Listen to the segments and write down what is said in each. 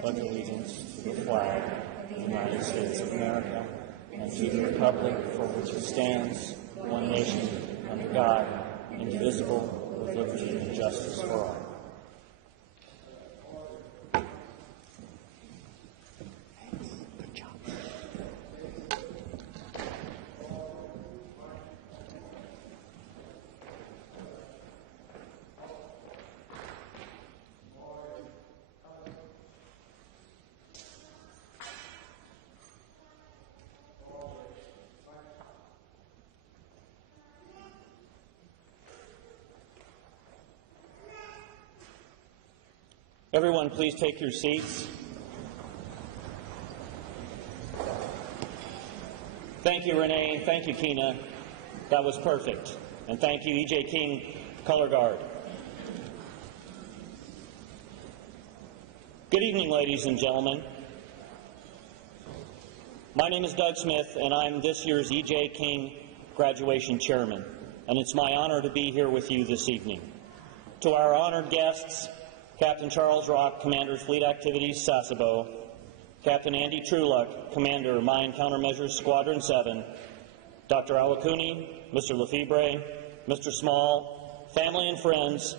pledge allegiance to the flag of the United States of America and to the republic for which it stands, one nation, under God, indivisible, with liberty and justice for all. Everyone, please take your seats. Thank you, Renee. Thank you, Keena. That was perfect. And thank you, E.J. King, Color Guard. Good evening, ladies and gentlemen. My name is Doug Smith, and I'm this year's E.J. King Graduation Chairman. And it's my honor to be here with you this evening. To our honored guests, Captain Charles Rock, Commander Fleet Activities, Sasebo, Captain Andy Trueluck, Commander Mine Countermeasures Squadron 7, Dr. Awakuni, Mr. Lefebvre, Mr. Small, family and friends,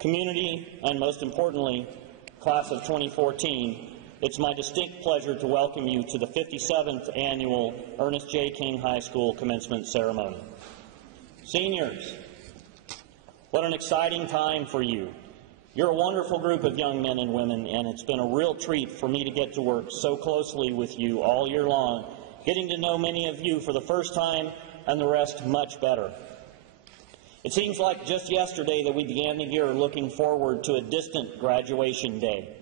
community, and most importantly, class of 2014, it's my distinct pleasure to welcome you to the 57th annual Ernest J. King High School commencement ceremony. Seniors, what an exciting time for you. You're a wonderful group of young men and women, and it's been a real treat for me to get to work so closely with you all year long, getting to know many of you for the first time and the rest much better. It seems like just yesterday that we began the year looking forward to a distant graduation day.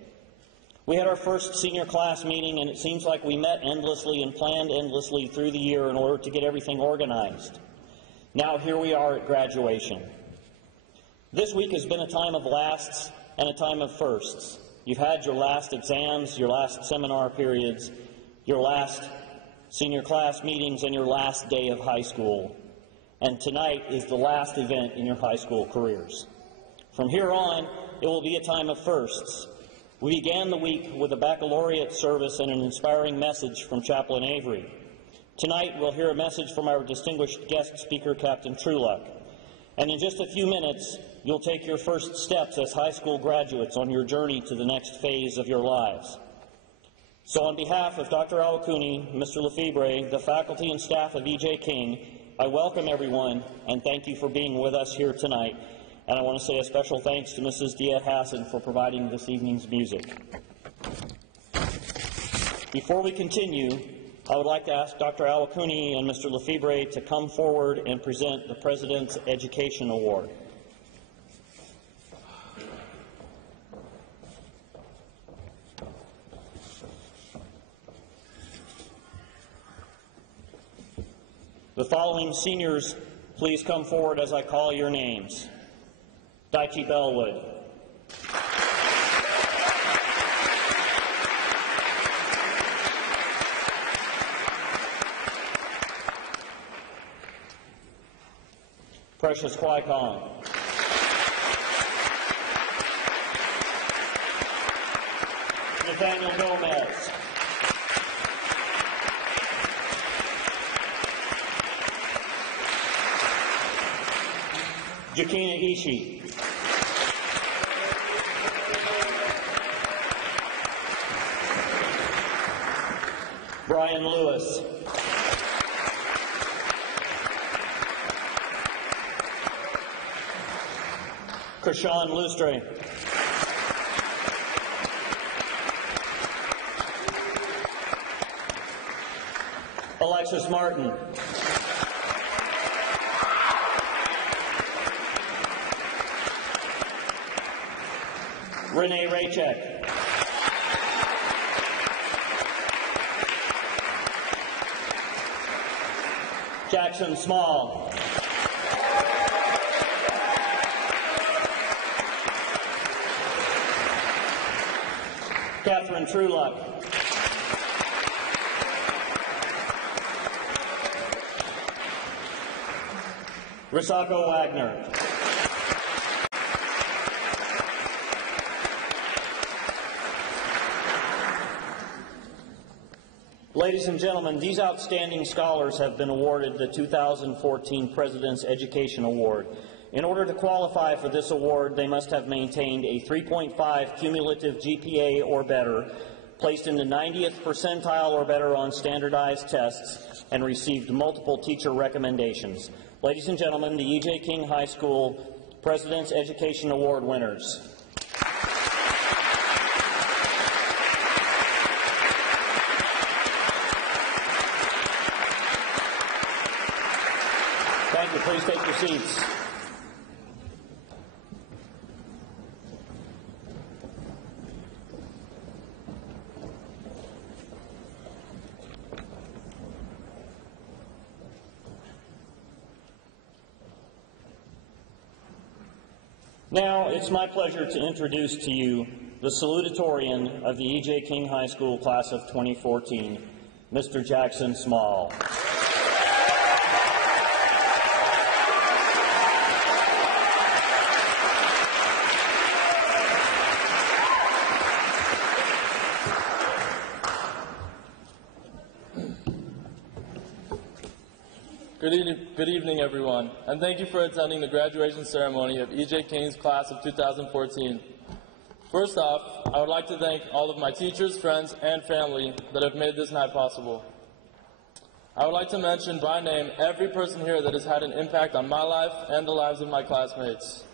We had our first senior class meeting, and it seems like we met endlessly and planned endlessly through the year in order to get everything organized. Now here we are at graduation. This week has been a time of lasts and a time of firsts. You've had your last exams, your last seminar periods, your last senior class meetings, and your last day of high school. And tonight is the last event in your high school careers. From here on, it will be a time of firsts. We began the week with a baccalaureate service and an inspiring message from Chaplain Avery. Tonight, we'll hear a message from our distinguished guest speaker, Captain Trueluck. And in just a few minutes, you'll take your first steps as high school graduates on your journey to the next phase of your lives. So on behalf of Dr. Awakuni, Mr. Lefebvre, the faculty and staff of E.J. King, I welcome everyone and thank you for being with us here tonight. And I want to say a special thanks to Mrs. Diet Hassan for providing this evening's music. Before we continue, I would like to ask Dr. Awakuni and Mr. Lefebvre to come forward and present the President's Education Award. The following seniors, please come forward as I call your names. Daichi Bellwood. Precious Kwai-Kong. Nathaniel Gomez. Jakina Ishii. Brian Lewis. Krishan Lustre. Alexis Martin. Renee Raychek. Jackson Small. Catherine Trueluck. Risako Wagner. Ladies and gentlemen, these outstanding scholars have been awarded the 2014 President's Education Award. In order to qualify for this award, they must have maintained a 3.5 cumulative GPA or better, placed in the 90th percentile or better on standardized tests, and received multiple teacher recommendations. Ladies and gentlemen, the E.J. King High School President's Education Award winners. Thank you. Please take your seats. Now, it's my pleasure to introduce to you the salutatorian of the E.J. King High School Class of 2014, Mr. Jackson Small. Good evening, everyone, and thank you for attending the graduation ceremony of E.J. King's class of 2014. First off, I would like to thank all of my teachers, friends, and family that have made this night possible. I would like to mention by name every person here that has had an impact on my life and the lives of my classmates.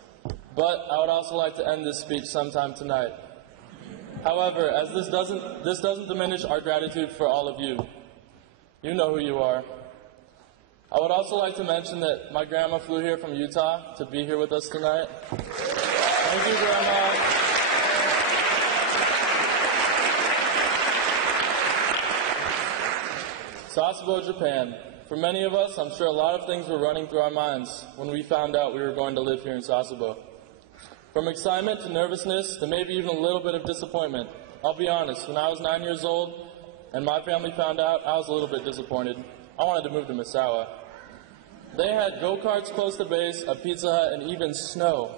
But I would also like to end this speech sometime tonight. However, as this doesn't diminish our gratitude for all of you. You know who you are. I would also like to mention that my grandma flew here from Utah to be here with us tonight. Thank you, Grandma. Sasebo, Japan. For many of us, I'm sure a lot of things were running through our minds when we found out we were going to live here in Sasebo. From excitement to nervousness to maybe even a little bit of disappointment. I'll be honest, when I was 9 years old and my family found out, I was a little bit disappointed. I wanted to move to Misawa. They had go-karts close to base, a Pizza Hut, and even snow.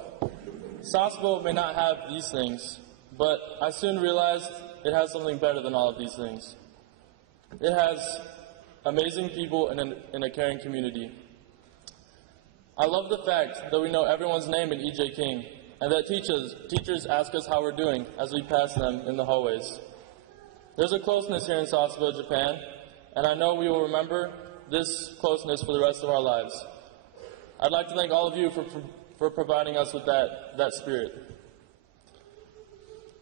Sasebo may not have these things, but I soon realized it has something better than all of these things. It has amazing people in a caring community. I love the fact that we know everyone's name in E.J. King, and that teachers ask us how we're doing as we pass them in the hallways. There's a closeness here in Sasebo, Japan, and I know we will remember this closeness for the rest of our lives. I'd like to thank all of you for providing us with that spirit.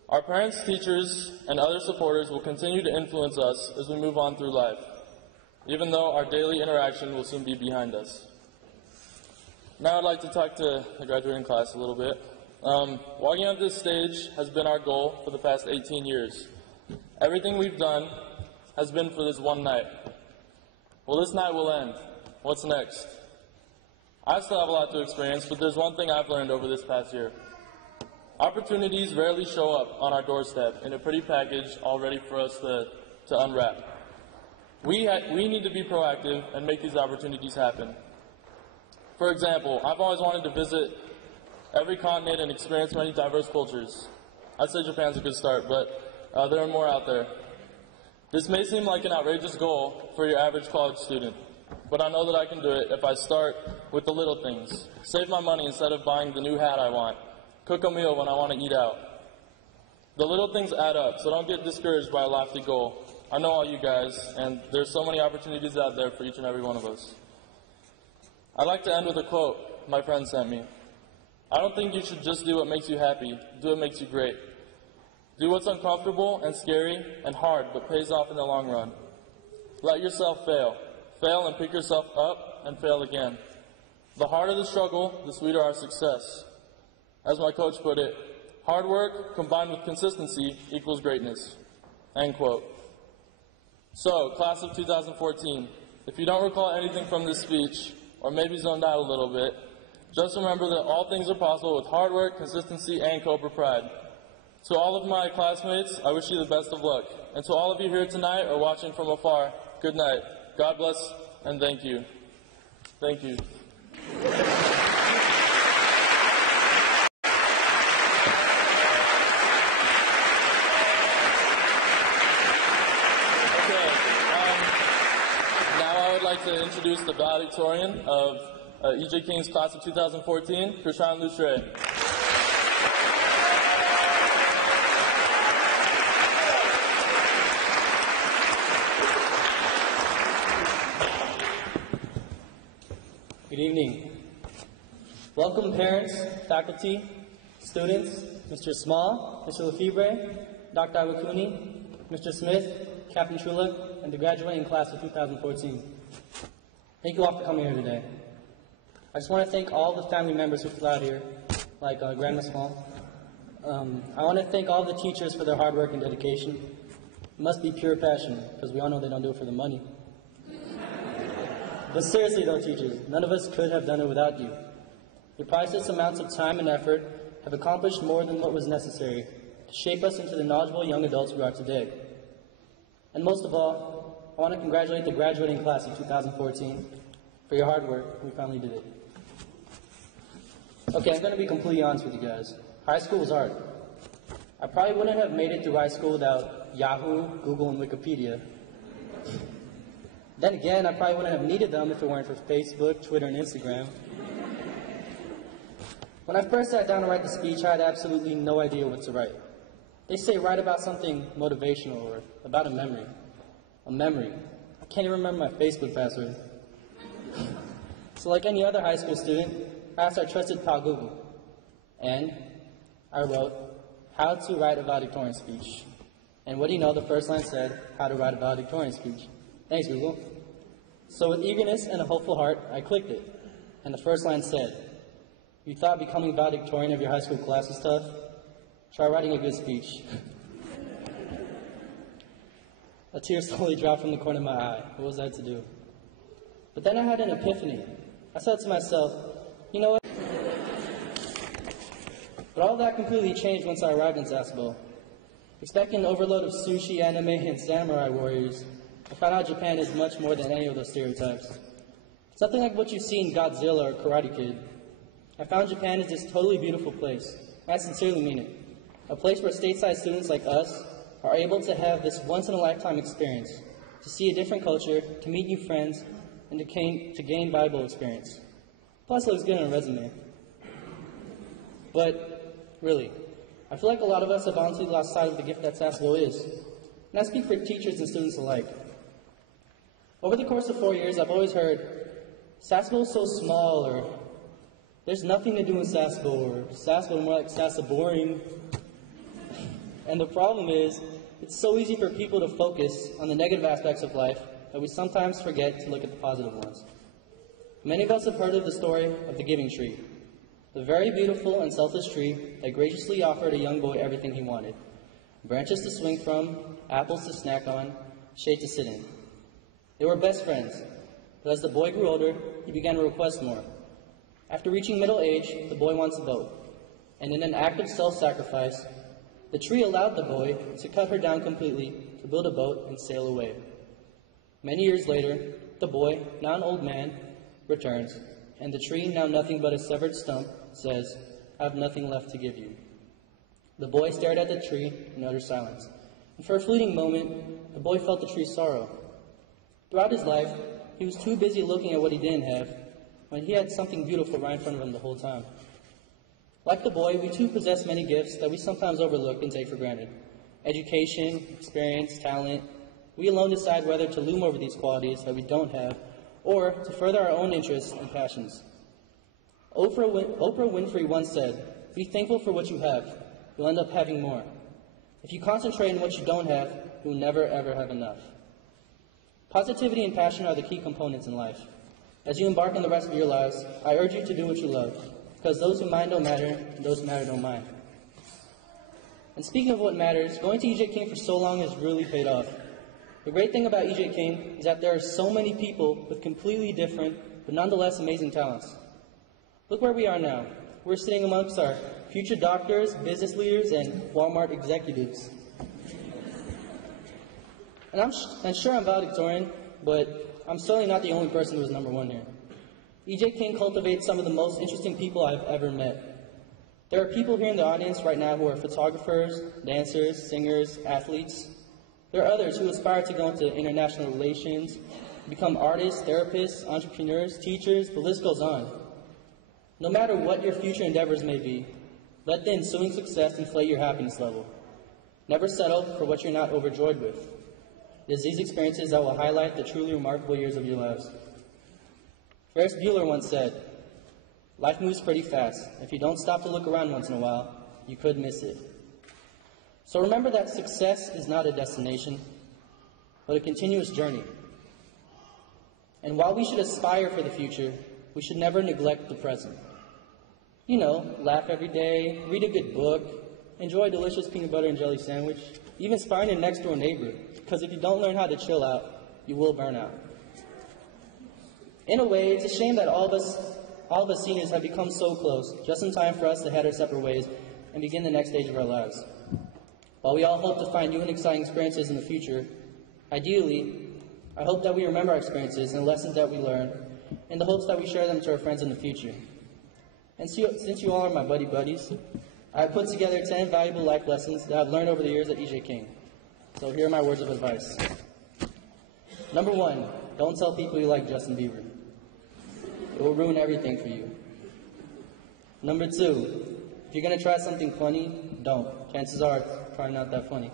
Our parents, teachers, and other supporters will continue to influence us as we move on through life, even though our daily interaction will soon be behind us. Now I'd like to talk to the graduating class a little bit. Walking up this stage has been our goal for the past 18 years. Everything we've done has been for this one night. Well, this night will end. What's next? I still have a lot to experience, but there's one thing I've learned over this past year. Opportunities rarely show up on our doorstep in a pretty package all ready for us to unwrap. We need to be proactive and make these opportunities happen. For example, I've always wanted to visit every continent and experience many diverse cultures. I'd say Japan's a good start, but there are more out there. This may seem like an outrageous goal for your average college student, but I know that I can do it if I start with the little things. Save my money instead of buying the new hat I want. Cook a meal when I want to eat out. The little things add up, so don't get discouraged by a lofty goal. I know all you guys, and there's so many opportunities out there for each and every one of us. I'd like to end with a quote my friend sent me. I don't think you should just do what makes you happy. Do what makes you great. Do what's uncomfortable and scary and hard, but pays off in the long run. Let yourself fail. Fail and pick yourself up and fail again. The harder the struggle, the sweeter our success. As my coach put it, hard work combined with consistency equals greatness. End quote. So, class of 2014, if you don't recall anything from this speech, or maybe zoned out a little bit, just remember that all things are possible with hard work, consistency, and Cobra pride. To all of my classmates, I wish you the best of luck. And to all of you here tonight or watching from afar, good night. God bless and thank you. Thank you. Okay. like to introduce the valedictorian of E.J. King's class of 2014, Krishan Lustre. Good evening. Welcome parents, faculty, students, Mr. Small, Mr. Lefebvre, Dr. Iwakuni, Mr. Smith, Captain Trulak, and the graduating class of 2014. Thank you all for coming here today. I just want to thank all the family members who flew out here, like Grandma Small. I want to thank all the teachers for their hard work and dedication. It must be pure passion, because we all know they don't do it for the money. But seriously though, teachers, none of us could have done it without you. Your priceless amounts of time and effort have accomplished more than what was necessary to shape us into the knowledgeable young adults we are today. And most of all, I want to congratulate the graduating class of 2014 for your hard work. We finally did it. Okay, I'm going to be completely honest with you guys. High school was hard. I probably wouldn't have made it through high school without Yahoo, Google, and Wikipedia. Then again, I probably wouldn't have needed them if it weren't for Facebook, Twitter, and Instagram. When I first sat down to write the speech, I had absolutely no idea what to write. They say write about something motivational or about a memory. A memory. I can't even remember my Facebook password. So like any other high school student, I asked our trusted pal Google. And I wrote, how to write a valedictorian speech. And what do you know, the first line said, how to write a valedictorian speech. Thanks, Google. So with eagerness and a hopeful heart, I clicked it. And the first line said, you thought becoming valedictorian of your high school class was tough? Try writing a good speech. A tear slowly dropped from the corner of my eye. What was I to do? But then I had an epiphany. I said to myself, you know what? But all that completely changed once I arrived in Sasebo. Expecting an overload of sushi, anime, and samurai warriors, I found out Japan is much more than any of those stereotypes. Something like what you see in Godzilla or Karate Kid. I found Japan is this totally beautiful place. I sincerely mean it. A place where stateside students like us are able to have this once-in-a-lifetime experience, to see a different culture, to meet new friends, and to gain valuable experience. Plus, it looks good on a resume. But, really, I feel like a lot of us have honestly lost sight of the gift that Sasebo is. And I speak for teachers and students alike. Over the course of 4 years, I've always heard, Sasebo is so small, or there's nothing to do in Sasebo, or Sasebo is more like Sasaboring. And the problem is, it's so easy for people to focus on the negative aspects of life that we sometimes forget to look at the positive ones. Many of us have heard of the story of the giving tree, the very beautiful and selfless tree that graciously offered a young boy everything he wanted: branches to swing from, apples to snack on, shade to sit in. They were best friends, but as the boy grew older, he began to request more. After reaching middle age, the boy wants a boat, and in an act of self-sacrifice, the tree allowed the boy to cut her down completely to build a boat and sail away. Many years later, the boy, now an old man, returns, and the tree, now nothing but a severed stump, says, I have nothing left to give you. The boy stared at the tree in utter silence, and for a fleeting moment, the boy felt the tree's sorrow. Throughout his life, he was too busy looking at what he didn't have, when he had something beautiful right in front of him the whole time. Like the boy, we too possess many gifts that we sometimes overlook and take for granted. Education, experience, talent. We alone decide whether to loom over these qualities that we don't have, or to further our own interests and passions. Oprah Winfrey once said, be thankful for what you have. You'll end up having more. If you concentrate on what you don't have, you'll never ever have enough. Positivity and passion are the key components in life. As you embark on the rest of your lives, I urge you to do what you love, because those who mind don't matter, and those who matter don't mind. And speaking of what matters, going to E.J. King for so long has really paid off. The great thing about E.J. King is that there are so many people with completely different, but nonetheless amazing talents. Look where we are now. We're sitting amongst our future doctors, business leaders, and Walmart executives. And I'm sure I'm valedictorian, but I'm certainly not the only person who is number one here. E.J. King cultivates some of the most interesting people I've ever met. There are people here in the audience right now who are photographers, dancers, singers, athletes. There are others who aspire to go into international relations, become artists, therapists, entrepreneurs, teachers, the list goes on. No matter what your future endeavors may be, let the ensuing success inflate your happiness level. Never settle for what you're not overjoyed with. It is these experiences that will highlight the truly remarkable years of your lives. Ferris Bueller once said, "Life moves pretty fast. If you don't stop to look around once in a while, you could miss it." So remember that success is not a destination, but a continuous journey. And while we should aspire for the future, we should never neglect the present. You know, laugh every day, read a good book, enjoy a delicious peanut butter and jelly sandwich, even spy on your next door neighbor, because if you don't learn how to chill out, you will burn out. In a way, it's a shame that all of us seniors have become so close, just in time for us to head our separate ways and begin the next stage of our lives. While we all hope to find new and exciting experiences in the future, ideally, I hope that we remember our experiences and the lessons that we learned, in the hopes that we share them to our friends in the future. And since you all are my buddies, I have put together 10 valuable life lessons that I've learned over the years at EJ King. So here are my words of advice. Number 1, don't tell people you like Justin Bieber. It will ruin everything for you. Number 2, if you're going to try something funny, don't. Chances are it's probably not that funny.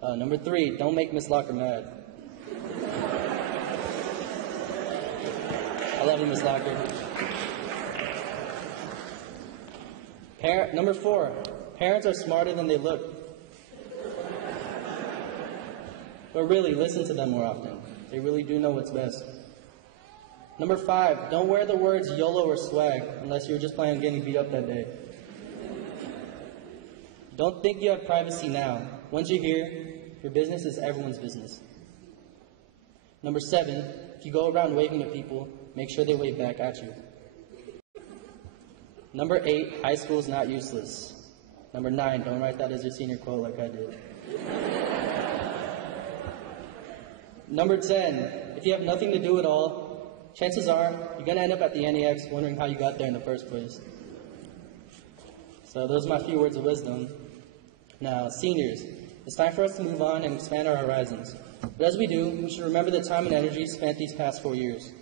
Number 3, don't make Miss Locker mad. I love you, Miss Locker. Number 4, parents are smarter than they look. But really, listen to them more often. They really do know what's best. Number 5, don't wear the words YOLO or swag unless you're just planning on getting beat up that day. Don't think you have privacy now. Once you're here, your business is everyone's business. Number 7, if you go around waving at people, make sure they wave back at you. Number 8, high school is not useless. Number 9, don't write that as your senior quote like I did. Number 10, if you have nothing to do at all, chances are you're going to end up at the NEX wondering how you got there in the first place. So those are my few words of wisdom. Now, seniors, it's time for us to move on and expand our horizons. But as we do, we should remember the time and energy spent these past 4 years.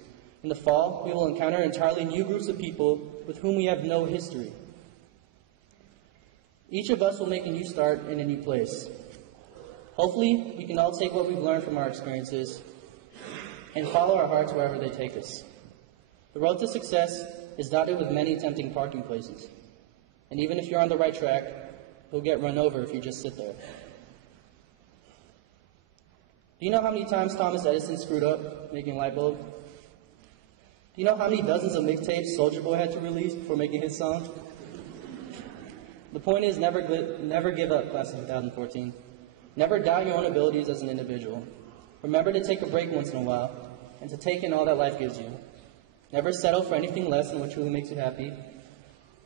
In the fall, we will encounter entirely new groups of people with whom we have no history. Each of us will make a new start in a new place. Hopefully, we can all take what we've learned from our experiences and follow our hearts wherever they take us. The road to success is dotted with many tempting parking places. And even if you're on the right track, you'll get run over if you just sit there. Do you know how many times Thomas Edison screwed up making a light bulb? Do you know how many dozens of mixtapes Soulja Boy had to release before making his song? The point is, never give up, class of 2014. Never doubt your own abilities as an individual. Remember to take a break once in a while and to take in all that life gives you. Never settle for anything less than what truly makes you happy.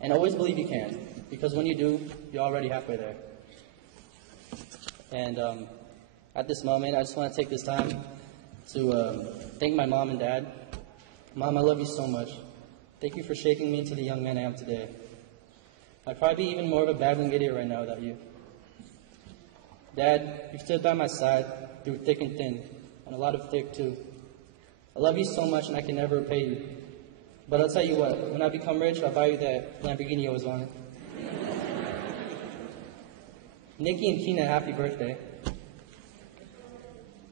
And always believe you can, because when you do, you're already halfway there. And at this moment, I just want to take this time to thank my mom and dad. Mom, I love you so much. Thank you for shaping me into the young man I am today. I'd probably be even more of a babbling idiot right now without you. Dad, you've stood by my side through thick and thin, and a lot of thick too. I love you so much and I can never repay you. But I'll tell you what, when I become rich, I'll buy you that Lamborghini I was wanting. Nikki and Keena, happy birthday.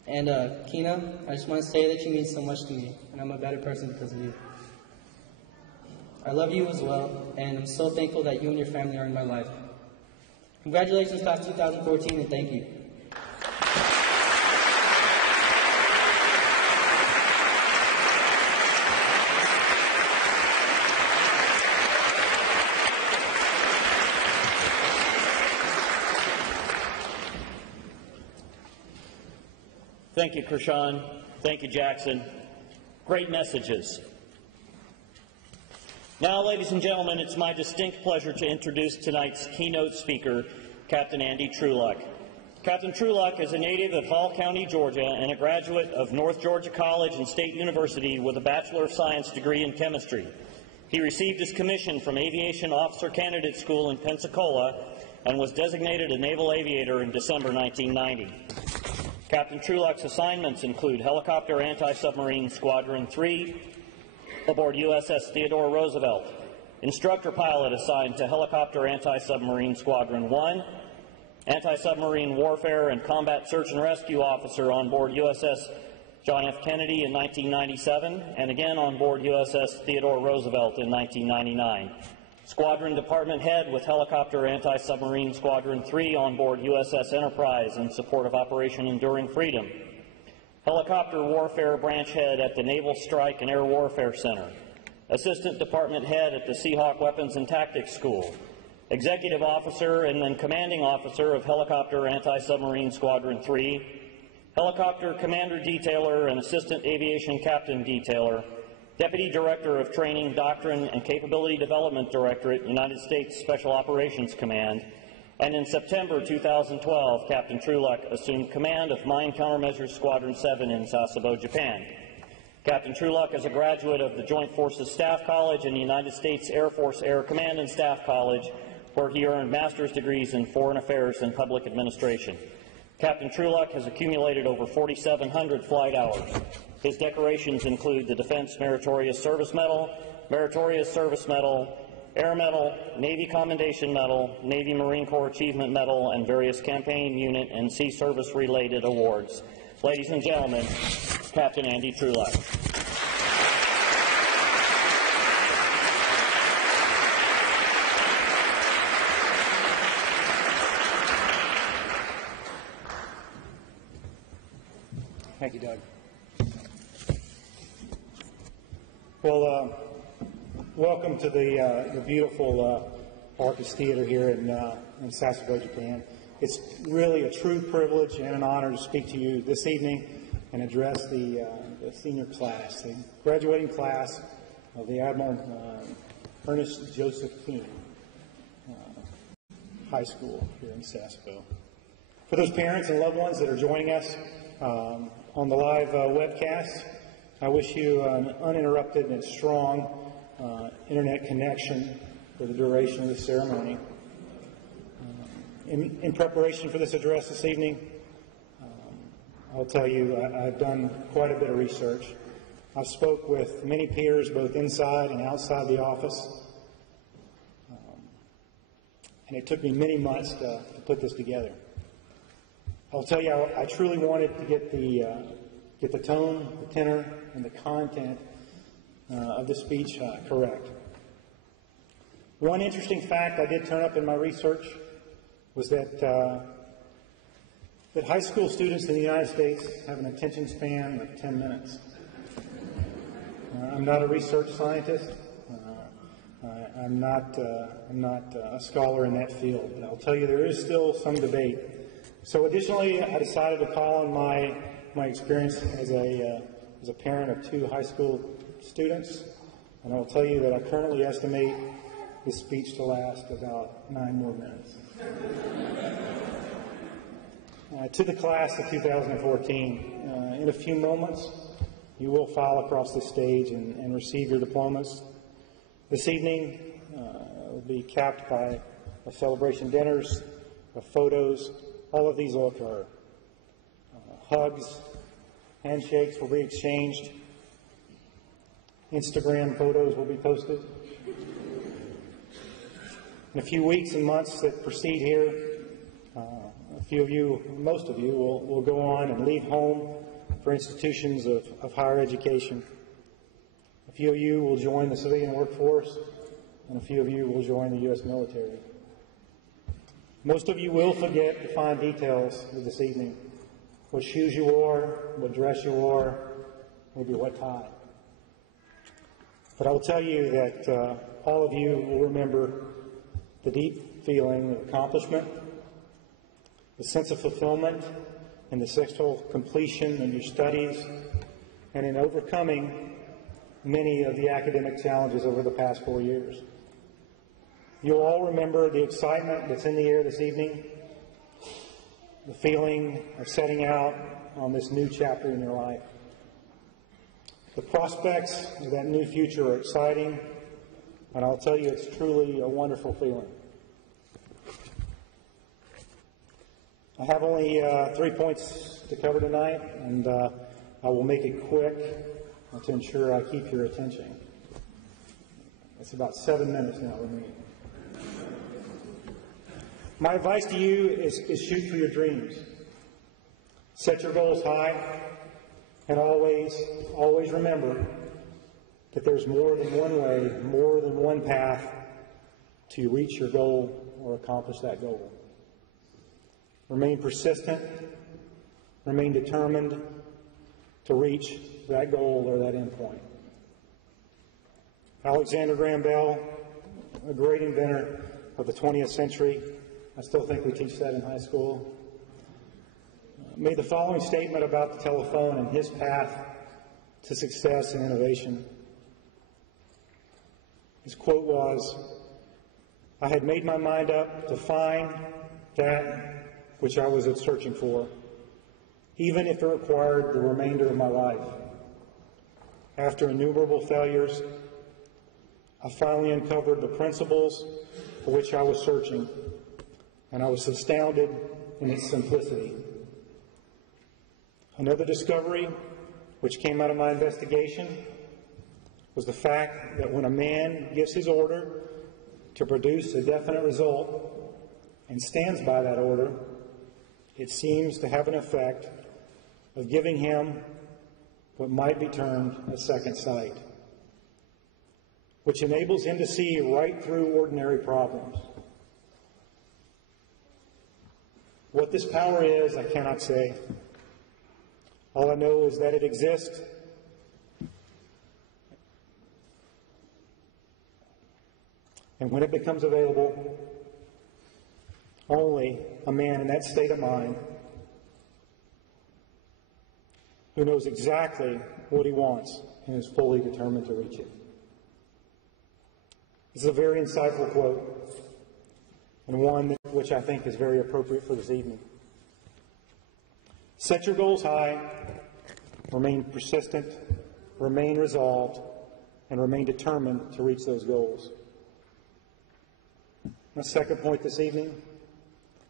And Keena, I just want to say that you mean so much to me, and I'm a better person because of you. I love you as well, and I'm so thankful that you and your family are in my life. Congratulations, class 2014, and thank you. Thank you, Krishan. Thank you, Jackson. Great messages. Now, ladies and gentlemen, it's my distinct pleasure to introduce tonight's keynote speaker, Captain Andy Trueluck. Captain Trueluck is a native of Hall County, Georgia, and a graduate of North Georgia College and State University with a Bachelor of Science degree in chemistry. He received his commission from Aviation Officer Candidate School in Pensacola and was designated a naval aviator in December 1990. Captain Truelock's assignments include Helicopter Anti-Submarine Squadron 3 aboard USS Theodore Roosevelt, instructor pilot assigned to Helicopter Anti-Submarine Squadron 1, Anti-Submarine Warfare and Combat Search and Rescue Officer on board USS John F. Kennedy in 1997, and again on board USS Theodore Roosevelt in 1999. Squadron Department Head with Helicopter Anti-Submarine Squadron 3 on board USS Enterprise in support of Operation Enduring Freedom. Helicopter Warfare Branch Head at the Naval Strike and Air Warfare Center. Assistant Department Head at the Seahawk Weapons and Tactics School. Executive Officer and then Commanding Officer of Helicopter Anti-Submarine Squadron 3. Helicopter Commander Detailer and Assistant Aviation Captain Detailer, Deputy Director of Training, Doctrine, and Capability Development Directorate, United States Special Operations Command, and in September 2012, Captain Truelock assumed command of Mine Countermeasures Squadron 7 in Sasebo, Japan. Captain Truelock is a graduate of the Joint Forces Staff College and the United States Air Force Air Command and Staff College, where he earned master's degrees in Foreign Affairs and Public Administration. Captain Truelock has accumulated over 4,700 flight hours. His decorations include the Defense Meritorious Service Medal, Meritorious Service Medal, Air Medal, Navy Commendation Medal, Navy Marine Corps Achievement Medal, and various campaign, unit, and sea service-related awards. Ladies and gentlemen, Captain Andy Truelock. Thank you, Doug. Well, welcome to the beautiful Arcus Theater here in Sasebo, Japan. It's really a true privilege and an honor to speak to you this evening and address the senior class, the graduating class of the Admiral Ernest Joseph King High School here in Sasebo. For those parents and loved ones that are joining us on the live webcast, I wish you an uninterrupted and strong internet connection for the duration of the ceremony. In preparation for this address this evening, I'll tell you I've done quite a bit of research. I've spoke with many peers both inside and outside the office, and it took me many months to put this together. I'll tell you, I truly wanted to get the tone, the tenor, and the content of the speech correct. One interesting fact I did turn up in my research was that high school students in the United States have an attention span of 10 minutes. I'm not a research scientist. I'm not a scholar in that field, but I'll tell you there is still some debate. So additionally, I decided to call on my experience as a parent of 2 high school students, and I'll tell you that I currently estimate this speech to last about 9 more minutes. To the class of 2014, in a few moments, you will file across the stage and receive your diplomas. This evening will be capped by celebration dinners, photos. All of these will occur. Hugs, handshakes will be exchanged. Instagram photos will be posted. In a few weeks and months that proceed here, a few of you, most of you, will go on and leave home for institutions of higher education. A few of you will join the civilian workforce, and a few of you will join the U.S. military. Most of you will forget the fine details of this evening. What shoes you wore, what dress you wore, maybe what tie. But I will tell you that all of you will remember the deep feeling of accomplishment, the sense of fulfillment, and the successful completion of your studies, and in overcoming many of the academic challenges over the past 4 years. You'll all remember the excitement that's in the air this evening, the feeling of setting out on this new chapter in your life. The prospects of that new future are exciting, and I'll tell you, it's truly a wonderful feeling. I have only 3 points to cover tonight, and I will make it quick to ensure I keep your attention. It's about 7 minutes now remaining. My advice to you is shoot for your dreams. Set your goals high, and always remember that there's more than one way, more than one path to reach your goal or accomplish that goal. Remain persistent, remain determined to reach that goal or that end point. Alexander Graham Bell, a great inventor of the 20th century, I still think we teach that in high school, made the following statement about the telephone and his path to success and innovation. His quote was, "I had made my mind up to find that which I was searching for, even if it required the remainder of my life. After innumerable failures, I finally uncovered the principles for which I was searching, and I was astounded in its simplicity. Another discovery which came out of my investigation was the fact that when a man gives his order to produce a definite result and stands by that order, it seems to have an effect of giving him what might be termed a second sight, which enables him to see right through ordinary problems. What this power is, I cannot say. All I know is that it exists, and when it becomes available, only a man in that state of mind who knows exactly what he wants and is fully determined to reach it." This is a very insightful quote, and one which I think is very appropriate for this evening. Set your goals high, remain persistent, remain resolved, and remain determined to reach those goals. My second point this evening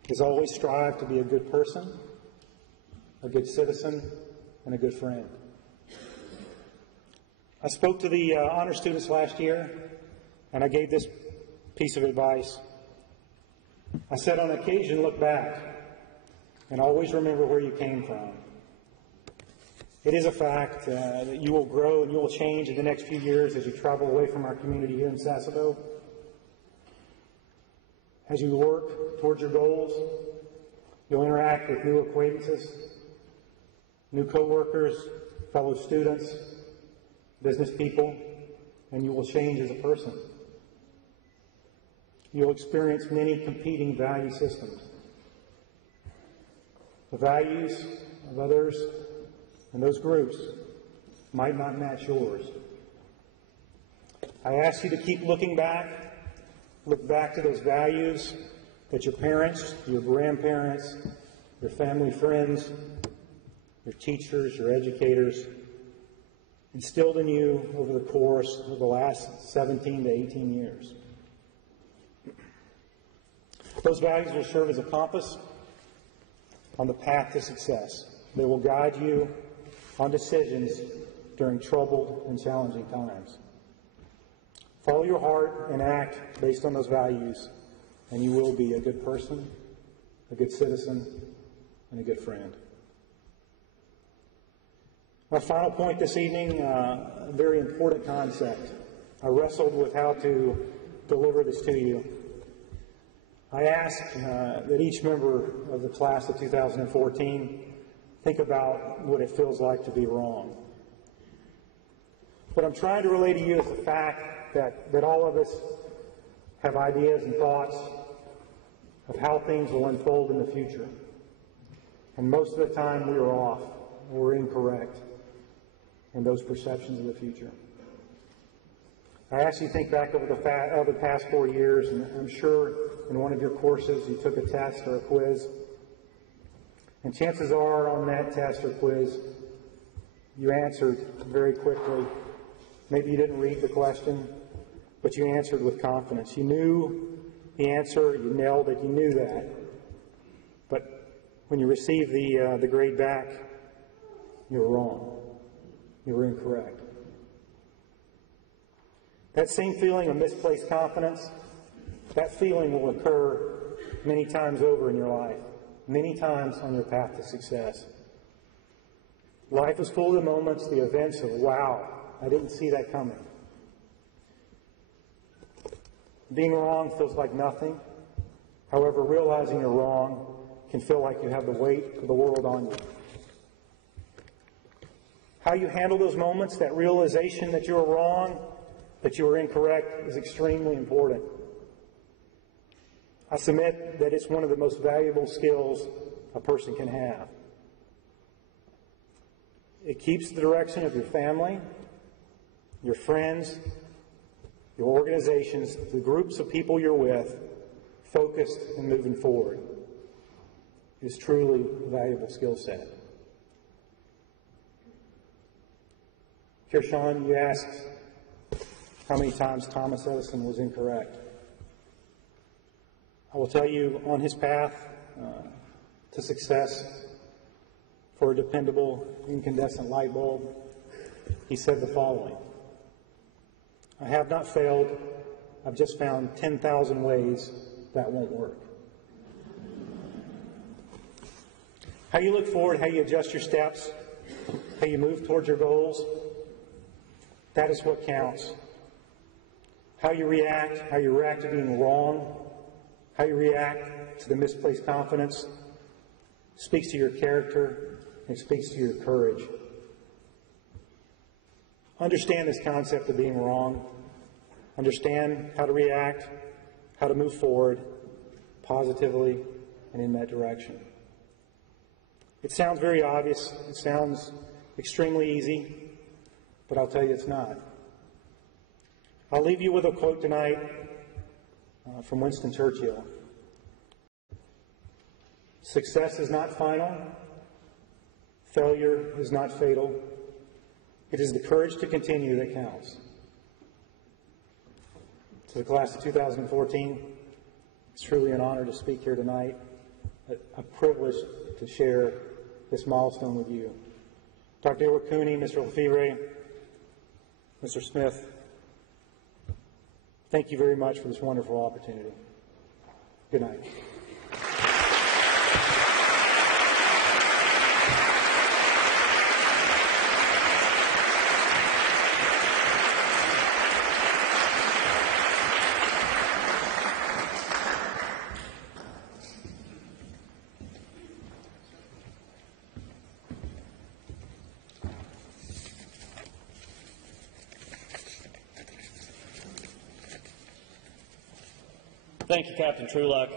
is always strive to be a good person, a good citizen, and a good friend. I spoke to the honor students last year, and I gave this piece of advice. I said, on occasion, look back and always remember where you came from. It is a fact that you will grow and you will change in the next few years as you travel away from our community here in Sasebo. As you work towards your goals, you'll interact with new acquaintances, new co-workers, fellow students, business people, and you will change as a person. You'll experience many competing value systems. The values of others and those groups might not match yours. I ask you to keep looking back. Look back to those values that your parents, your grandparents, your family friends, your teachers, your educators instilled in you over the course of the last 17 to 18 years. Those values will serve as a compass on the path to success. They will guide you on decisions during troubled and challenging times. Follow your heart and act based on those values, and you will be a good person, a good citizen, and a good friend. My final point this evening, a very important concept. I wrestled with how to deliver this to you. I ask that each member of the class of 2014 think about what it feels like to be wrong. What I'm trying to relay to you is the fact that all of us have ideas and thoughts of how things will unfold in the future. And most of the time we are off, we're incorrect in those perceptions of the future. I ask you to think back over the past 4 years, and I'm sure in one of your courses you took a test or a quiz. And chances are on that test or quiz, you answered very quickly. Maybe you didn't read the question, but you answered with confidence. You knew the answer, you nailed it, you knew that. But when you receive the grade back, you were wrong. You were incorrect. That same feeling of misplaced confidence, that feeling will occur many times over in your life, many times on your path to success. Life is full of the moments, the events of, wow, I didn't see that coming. Being wrong feels like nothing. However, realizing you're wrong can feel like you have the weight of the world on you. How you handle those moments, that realization that you were wrong, that you were incorrect, is extremely important. I submit that it's one of the most valuable skills a person can have. It keeps the direction of your family, your friends, your organizations, the groups of people you're with, focused and moving forward. It is truly a valuable skill set. Kirshawn, you asked how many times Thomas Edison was incorrect. I will tell you, on his path to success for a dependable incandescent light bulb, he said the following: I have not failed. I've just found 10,000 ways that won't work. How you look forward, how you adjust your steps, how you move towards your goals, that is what counts. How you react to being wrong, how you react to the misplaced confidence, speaks to your character and speaks to your courage. Understand this concept of being wrong. Understand how to react, how to move forward positively and in that direction. It sounds very obvious. It sounds extremely easy, but I'll tell you it's not. I'll leave you with a quote tonight from Winston Churchill. Success is not final. Failure is not fatal. It is the courage to continue that counts. To the class of 2014, it's truly an honor to speak here tonight, a privilege to share this milestone with you. Dr. Awakuni, Mr. Lefevre, Mr. Smith, thank you very much for this wonderful opportunity. Good night. Thank you, Captain Trueluck.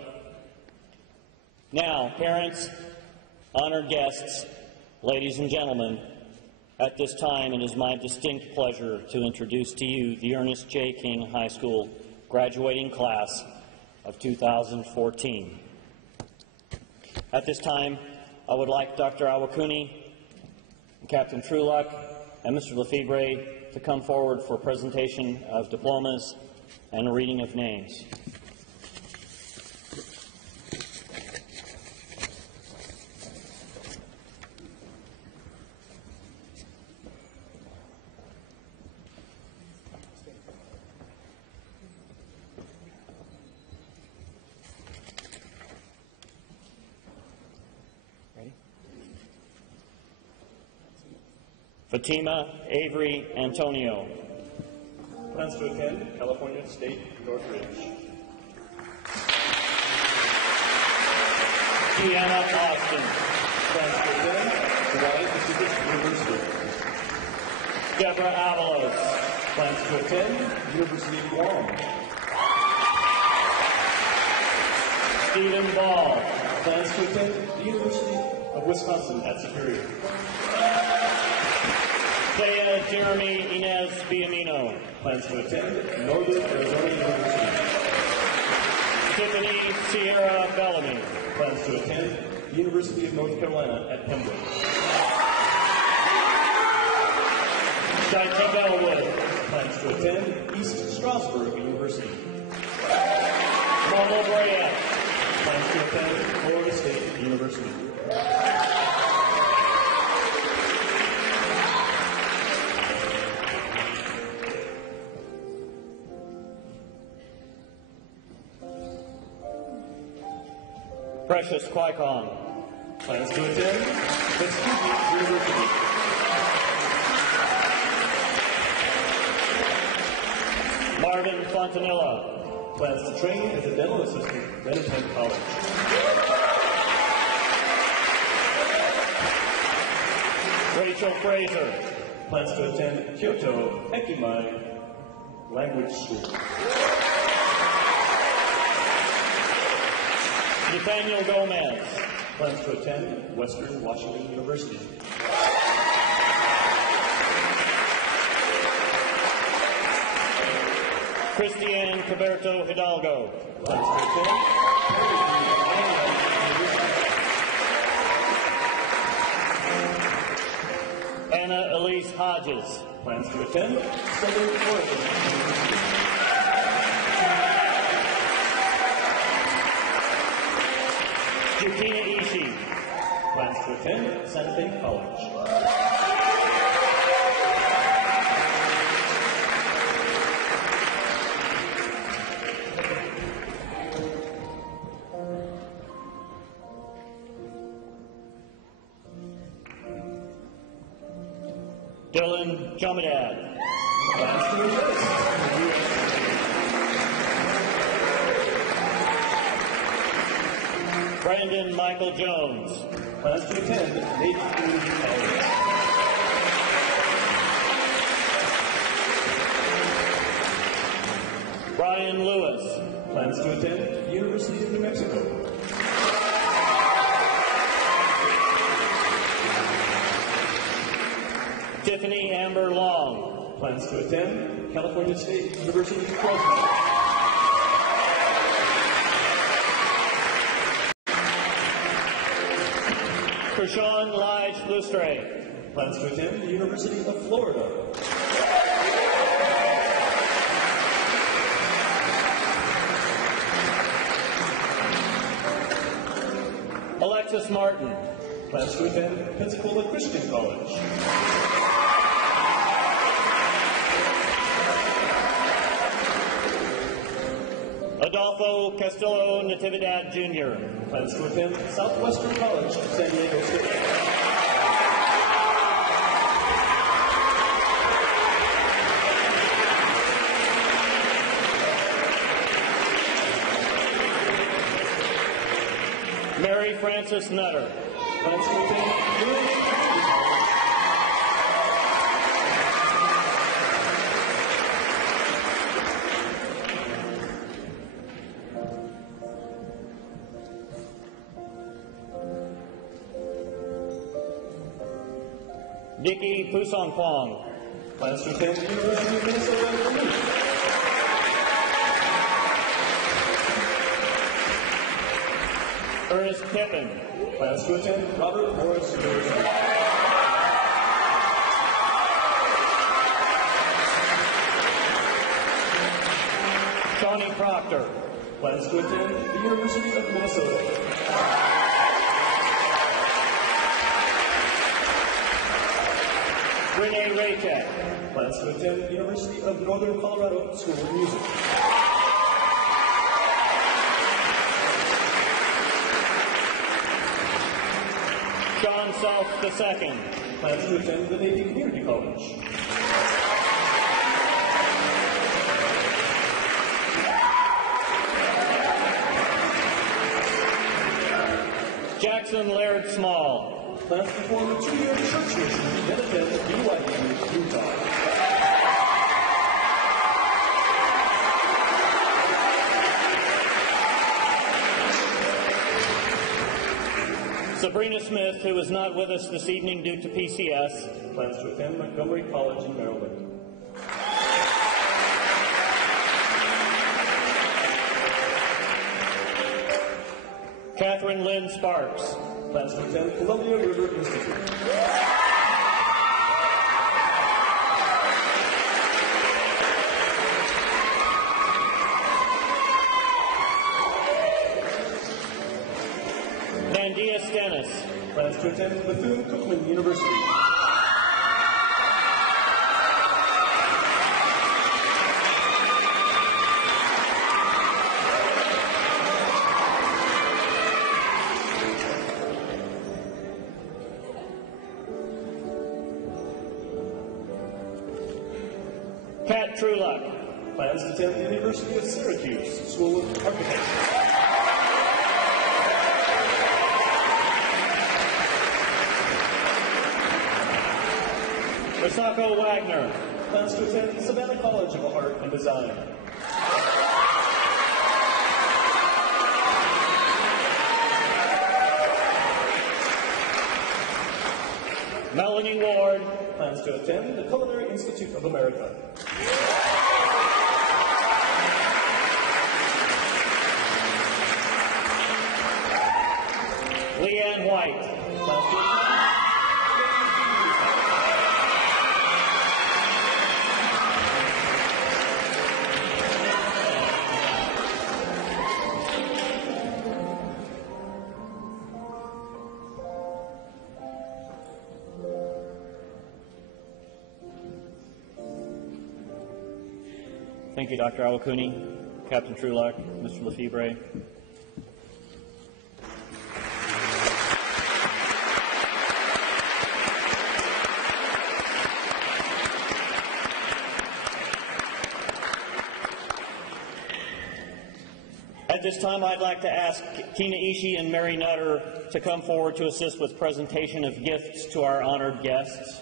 Now, parents, honored guests, ladies and gentlemen, at this time it is my distinct pleasure to introduce to you the Ernest J. King High School graduating class of 2014. At this time, I would like Dr. Awakuni, Captain Trueluck, and Mr. Lefevre to come forward for presentation of diplomas and a reading of names. Fatima Avery Antonio. Plans to attend California State Northridge. Deanna Austin. Plans to attend Hawaii Pacific University. Deborah Avalos. Plans to attend University of Guam. Stephen Ball. Plans to attend the University of Wisconsin at Superior. Thea Jeremy Inez Biamino. Plans to attend Northern Arizona University. Tiffany Sierra Bellamy. Plans to attend the University of North Carolina at Pembroke. Shaita Bellwood. Plans to attend East Stroudsburg University. Marlo Brea. Plans to attend Florida State University. Precious Quicon. Plans to attend Tuskegee University. Marvin Fontanilla. Plans to train as a dental assistant, then attend college. Rachel Fraser. Plans to attend Kyoto Ekimai Language School. Nathaniel Gomez. Plans to attend Western Washington University. Christiane Caberto Hidalgo. Plans to attend Anna Elise Hodges. Plans to attend Southern Oregon University. Jukina Ishii. Plans to attend Santa Fe College. Dylan Jomadad. Plans to enlist. Brandon Michael Jones. Plans to attend Navy Community College. Brian Lewis. Plans to attend University of New Mexico. Tiffany Amber Long. Plans to attend California State University, Fresno. Krishawn Lige Lustre. Plans to attend the University of Florida. Alexis Martin. Plans to attend Pensacola Christian College. Adolfo Castillo Natividad Jr. Plans to attend Southwestern College, San Diego State. Mary Frances Nutter. Plans to attend University of Nikki Pusongkwong. Plans to attend the University of Minnesota. Ernest Pippin. Plans to attend Robert Morris University. Shawnee Proctor. Plans to attend the University of Minnesota. Renee Raycheck. Plans to attend the University of Northern Colorado School of Music. Sean Self II. Plans to attend the Navy Community College. Jackson Laird Small. Plans to form a 2-year church mission, then attend BYU, Utah. Sabrina Smith, who is not with us this evening due to PCS. Plans to attend Montgomery College in Maryland. Catherine Lynn Sparks. Plans to attend Columbia River Institute. Nandia Stennis. to attend Bethune-Cookman University. Pat Trueluck. Plans to attend the University of Syracuse School of Architecture. Masako Wagner. Plans to attend Savannah College of Art and Design. Melanie Ward. Plans to attend the Culinary Institute of America. Leanne White. Plans to attend Thank you, Dr. Awakuni, Captain Trueluck, Mr. Lefebvre. At this time, I'd like to ask Tina Ishii and Mary Nutter to come forward to assist with presentation of gifts to our honored guests.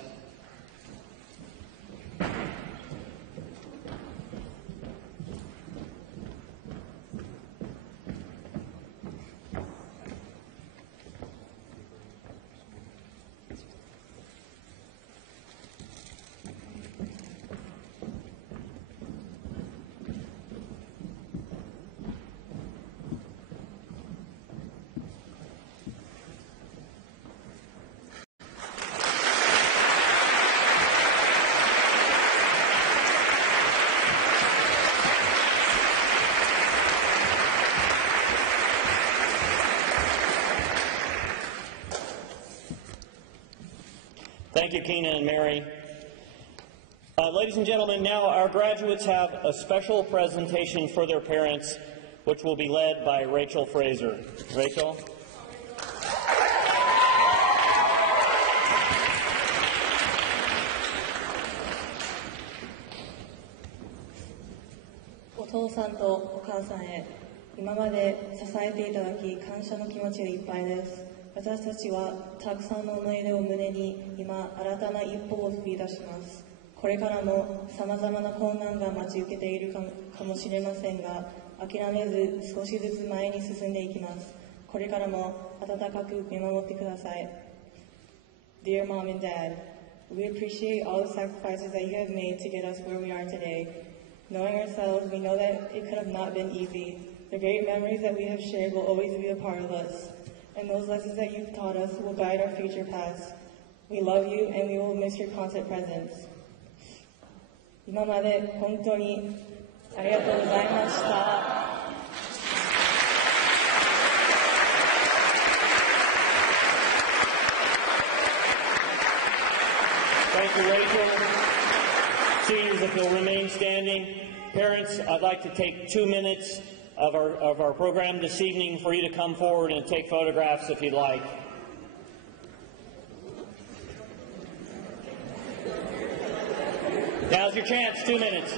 Thank you, Keena and Mary. Ladies and gentlemen, now our graduates have a special presentation for their parents, which will be led by Rachel Fraser. Rachel?お父さんとお母さんへ、今まで支えていただき感謝の気持ちでいっぱいです。私たちはたくさんの思い出を胸に今新たな一歩を踏み出します。これからもさまざまな困難が待ち受けているかもしれませんが、諦めず少しずつ前に進んでいきます。これからも温かく見守ってください。Dear Mom and Dad, we appreciate all the sacrifices that you have made to get us where we are today. Knowing ourselves, we know that it could have not been easy. The great memories that we have shared will always be a part of us. And those lessons that you've taught us will guide our future paths. We love you and we will miss your constant presence. 今まで本当にありがとうございました。Thank you, Rachel. Seniors, if you'll remain standing. Parents, I'd like to take 2 minutes of our program this evening for you to come forward and take photographs if you'd like. Now's your chance, 2 minutes.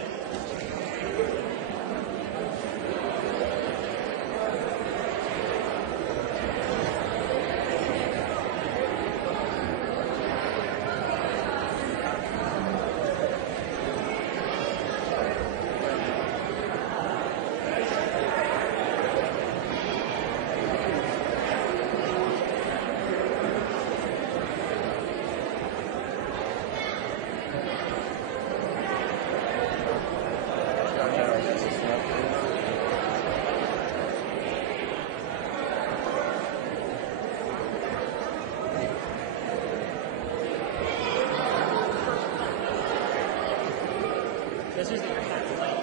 This is your time to play.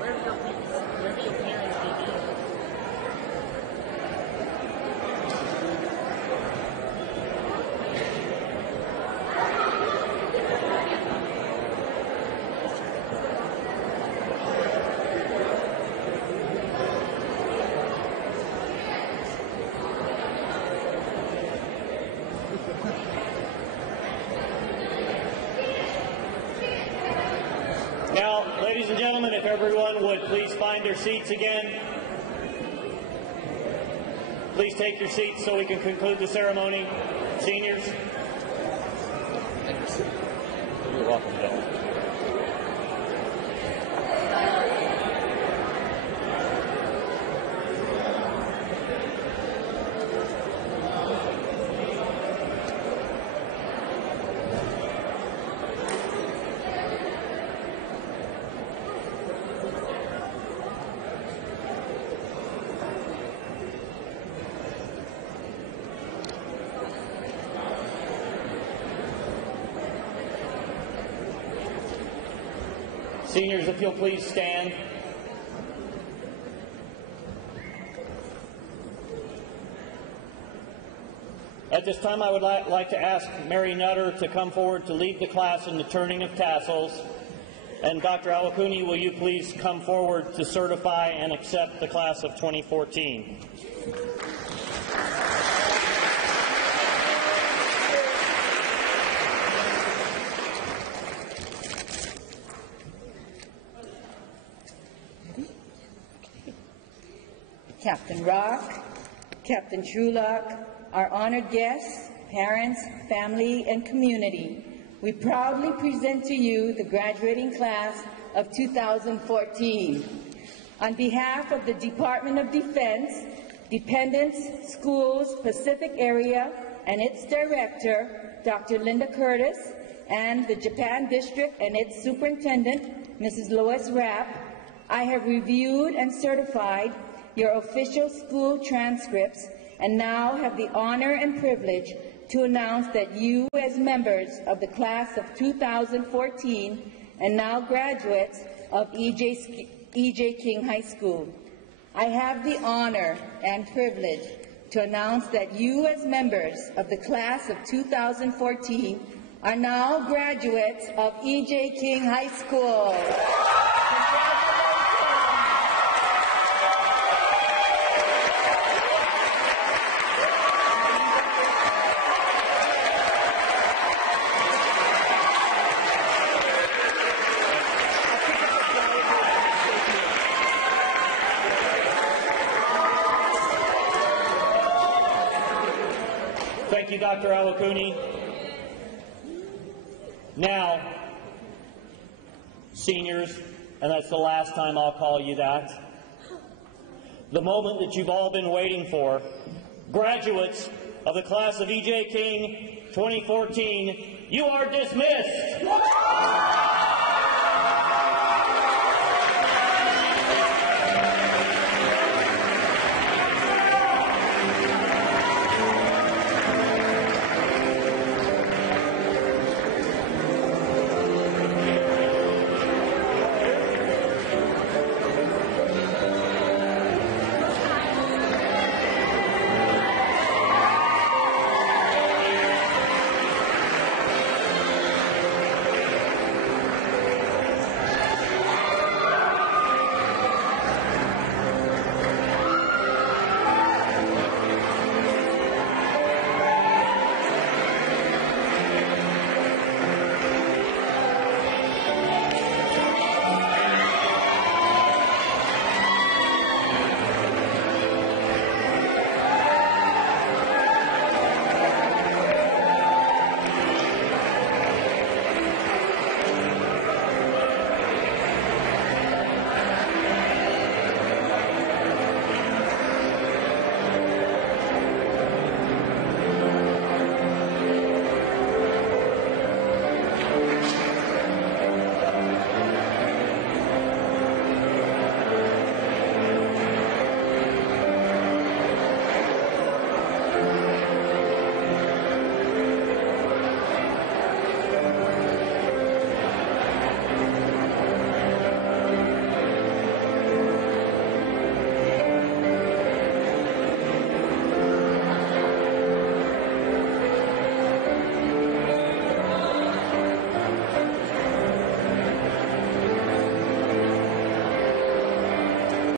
Wherever your parents may be. everyone would please find their seats again. Please take your seats so we can conclude the ceremony. Seniors. You're welcome, Bill. Seniors, if you'll please stand. At this time, I would like to ask Mary Nutter to come forward to lead the class in the turning of tassels. And Dr. Awakuni, will you please come forward to certify and accept the class of 2014? Captain Rock, Captain Trulock, our honored guests, parents, family, and community, we proudly present to you the graduating class of 2014. On behalf of the Department of Defense, Dependents Schools Pacific Area, and its director, Dr. Linda Curtis, and the Japan District and its superintendent, Mrs. Lois Rapp, I have reviewed and certified your official school transcripts and now have the honor and privilege to announce that you, as members of the class of 2014 and now graduates of E.J. King High School, I have the honor and privilege to announce that you, as members of the class of 2014, are now graduates of E.J. King High School. Thank you, Dr. Awakuni. Now, seniors, and that's the last time I'll call you that, the moment that you've all been waiting for, graduates of the class of E.J. King 2014, you are dismissed.